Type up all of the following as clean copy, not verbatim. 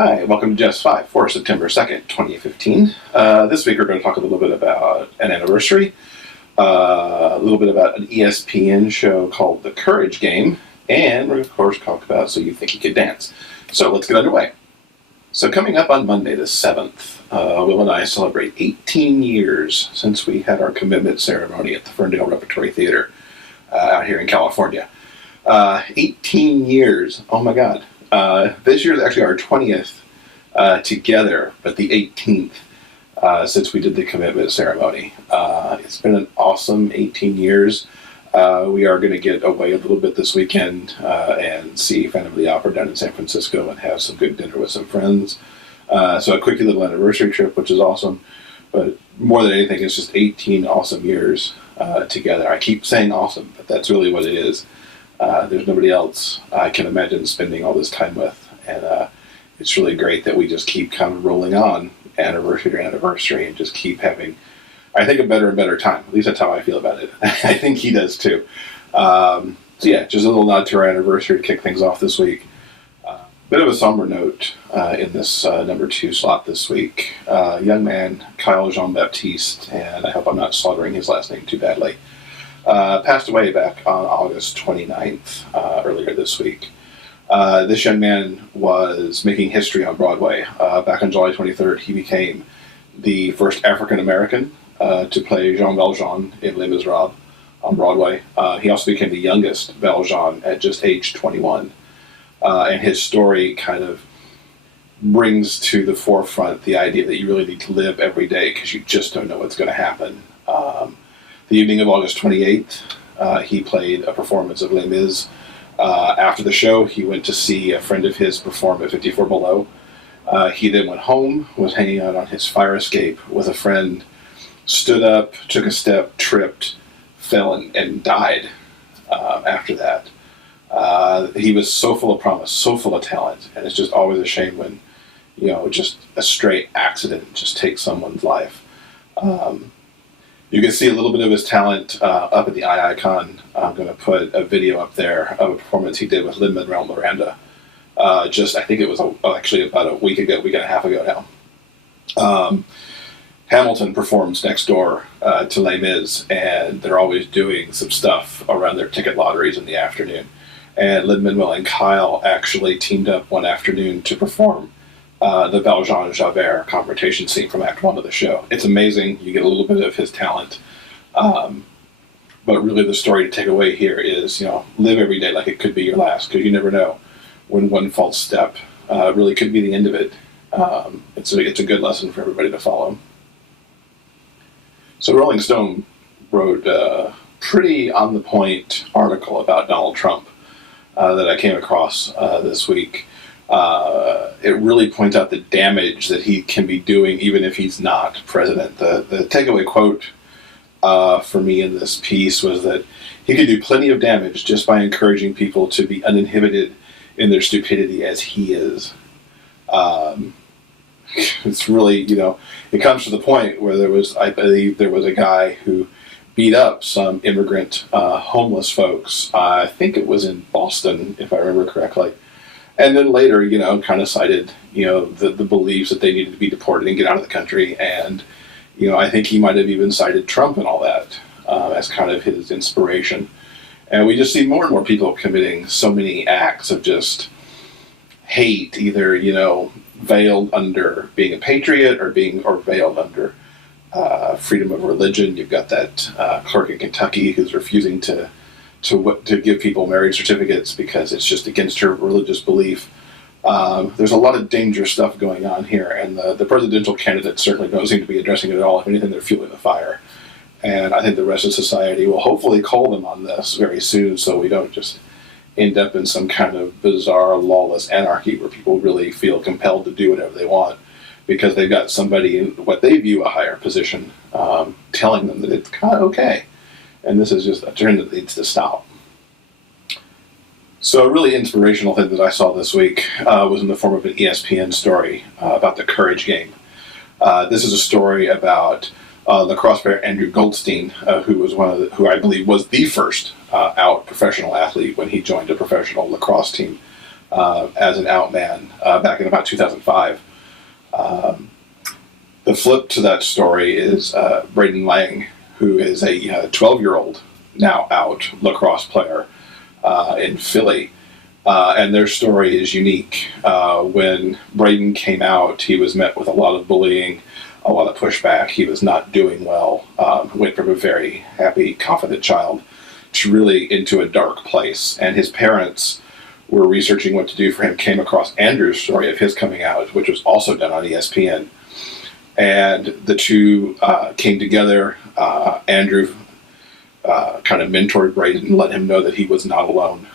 Hi, welcome to Just 5 for September 2nd, 2015. This week we're going to talk a little bit about an anniversary, a little bit about an ESPN show called The Courage Game, and we're of course talk about So You Think You Could Dance. So let's get underway. So coming up on Monday the 7th, Will and I celebrate 18 years since we had our commitment ceremony at the Ferndale Repertory Theater out here in California. 18 years, oh my God. This year is actually our 20th together, but the 18th since we did the commitment ceremony. It's been an awesome 18 years. We are going to get away a little bit this weekend and see Phantom of the Opera down in San Francisco and have some good dinner with some friends. So a quick little anniversary trip, which is awesome. But more than anything, it's just 18 awesome years together. I keep saying awesome, but that's really what it is. There's nobody else I can imagine spending all this time with. And it's really great that we just keep kind of rolling on anniversary to anniversary and just keep having, I think, a better and better time. At least that's how I feel about it. I think he does too. So yeah, just a little nod to our anniversary to kick things off this week. Bit of a somber note in this number 2 slot this week. Young man, Kyle Jean-Baptiste, and I hope I'm not slaughtering his last name too badly, passed away back on August 29th, earlier this week. This young man was making history on Broadway. Back on July 23rd, he became the first African-American to play Jean Valjean in Les Miserables on Broadway. He also became the youngest Valjean at just age 21. And his story kind of brings to the forefront the idea that you really need to live every day because you just don't know what's going to happen. The evening of August 28th, he played a performance of Les Mis. After the show, he went to see a friend of his perform at 54 Below. He then went home, was hanging out on his fire escape with a friend, stood up, took a step, tripped, fell, and died after that. He was so full of promise, so full of talent, and it's just always a shame when, just a straight accident just takes someone's life. You can see a little bit of his talent up at the Icon. I'm going to put a video up there of a performance he did with Lin-Manuel Miranda. I think it was actually about a week and a half ago now. Hamilton performs next door to Les Mis, and they're always doing some stuff around their ticket lotteries in the afternoon. And Lin-Manuel and Kyle actually teamed up one afternoon to perform the Valjean-Javert confrontation scene from Act 1 of the show. It's amazing. You get a little bit of his talent. But really the story to take away here is, live every day like it could be your last, because you never know when one false step really could be the end of it. It's a good lesson for everybody to follow. So Rolling Stone wrote a pretty on-the-point article about Donald Trump that I came across this week. It really points out the damage that he can be doing even if he's not president. The takeaway quote for me in this piece was that he could do plenty of damage just by encouraging people to be uninhibited in their stupidity as he is. It's really, it comes to the point where I believe there was a guy who beat up some immigrant homeless folks. I think it was in Boston, if I remember correctly. And then later, kind of cited, the beliefs that they needed to be deported and get out of the country. And, I think he might have even cited Trump and all that as kind of his inspiration. And we just see more and more people committing so many acts of just hate, either, veiled under being a patriot or veiled under freedom of religion. You've got that clerk in Kentucky who's refusing to give people marriage certificates because it's just against her religious belief. There's a lot of dangerous stuff going on here, and the presidential candidates certainly don't seem to be addressing it at all. If anything, they're fueling the fire. And I think the rest of society will hopefully call them on this very soon so we don't just end up in some kind of bizarre, lawless anarchy where people really feel compelled to do whatever they want because they've got somebody in what they view a higher position telling them that it's kind of okay. And this is just a trend that needs to stop. So a really inspirational thing that I saw this week was in the form of an ESPN story about the Courage Game. This is a story about lacrosse player Andrew Goldstein, who I believe was the first out professional athlete when he joined a professional lacrosse team as an out man back in about 2005. The flip to that story is Braden Lang, who is a 12-year-old now out lacrosse player in Philly. And their story is unique. When Braden came out, he was met with a lot of bullying, a lot of pushback. He was not doing well. Went from a very happy, confident child to really into a dark place. And his parents were researching what to do for him, came across Andrew's story of his coming out, which was also done on ESPN. And the two came together. Andrew kind of mentored Braden and let him know that he was not alone.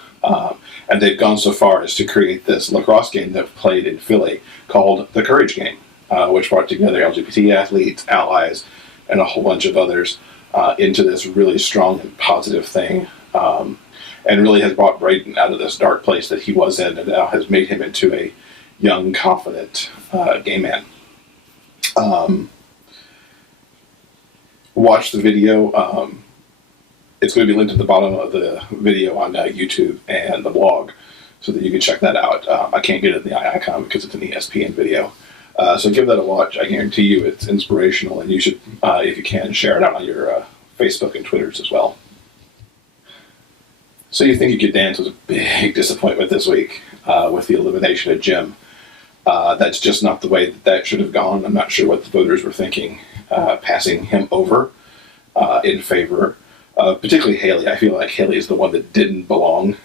And they've gone so far as to create this lacrosse game that played in Philly called the Courage Game, which brought together LGBT athletes, allies, and a whole bunch of others into this really strong and positive thing. And really has brought Braden out of this dark place that he was in and now has made him into a young, confident gay man. Watch the video. It's going to be linked at the bottom of the video on YouTube and the blog so that you can check that out. I can't get it in the icon because it's an ESPN video. So give that a watch. I guarantee you it's inspirational, and you should, if you can, share it out on your Facebook and Twitters as well. So You Think You Could Dance was a big disappointment this week with the elimination of Jim. That's just not the way that should have gone. I'm not sure what the voters were thinking, passing him over in favor of particularly Haley. I feel like Haley is the one that didn't belong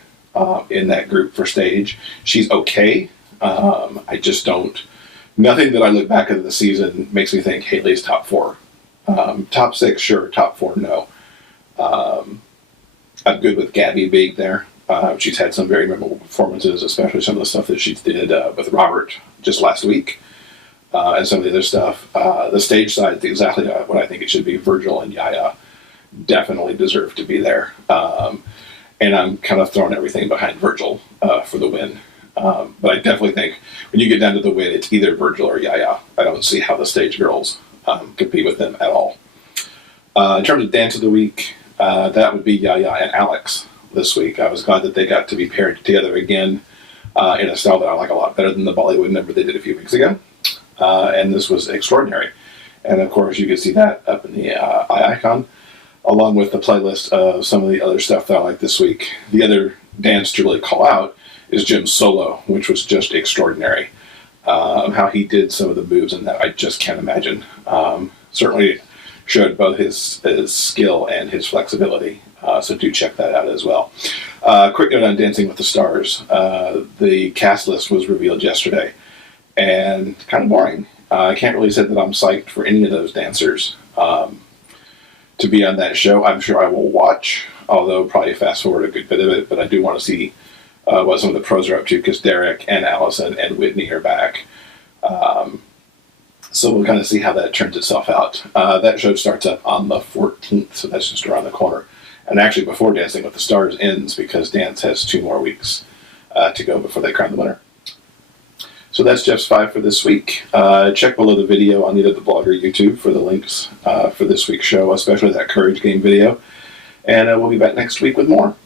in that group for stage. She's okay. I just don't. Nothing that I look back at the season makes me think Haley's top 4. Top 6, sure. Top 4, no. I'm good with Gabby being there. She's had some very memorable performances, especially some of the stuff that she did with Robert just last week, and some of the other stuff. The stage side is exactly what I think it should be. Virgil and Yaya definitely deserve to be there. And I'm kind of throwing everything behind Virgil for the win. But I definitely think when you get down to the win, it's either Virgil or Yaya. I don't see how the stage girls compete with them at all. In terms of Dance of the Week, that would be Yaya and Alex this week. I was glad that they got to be paired together again in a style that I like a lot better than the Bollywood number they did a few weeks ago. And this was extraordinary. And of course, you can see that up in the eye icon, along with the playlist of some of the other stuff that I like this week. The other dance to really call out is Jim's solo, which was just extraordinary. How he did some of the moves in that, I just can't imagine. Certainly showed both his skill and his flexibility. So do check that out as well. Quick note on Dancing with the Stars. The cast list was revealed yesterday, and kind of boring. I can't really say that I'm psyched for any of those dancers to be on that show. I'm sure I will watch, although probably fast forward a good bit of it, but I do want to see what some of the pros are up to, because Derek and Allison and Whitney are back. So we'll kind of see how that turns itself out. That show starts up on the 14th, so that's just around the corner. And actually before Dancing with the Stars ends, because Dance has 2 more weeks to go before they crown the winner. So that's Jeff's 5 for this week. Check below the video on either the blog or YouTube for the links for this week's show, especially that Courage Game video. And we'll be back next week with more.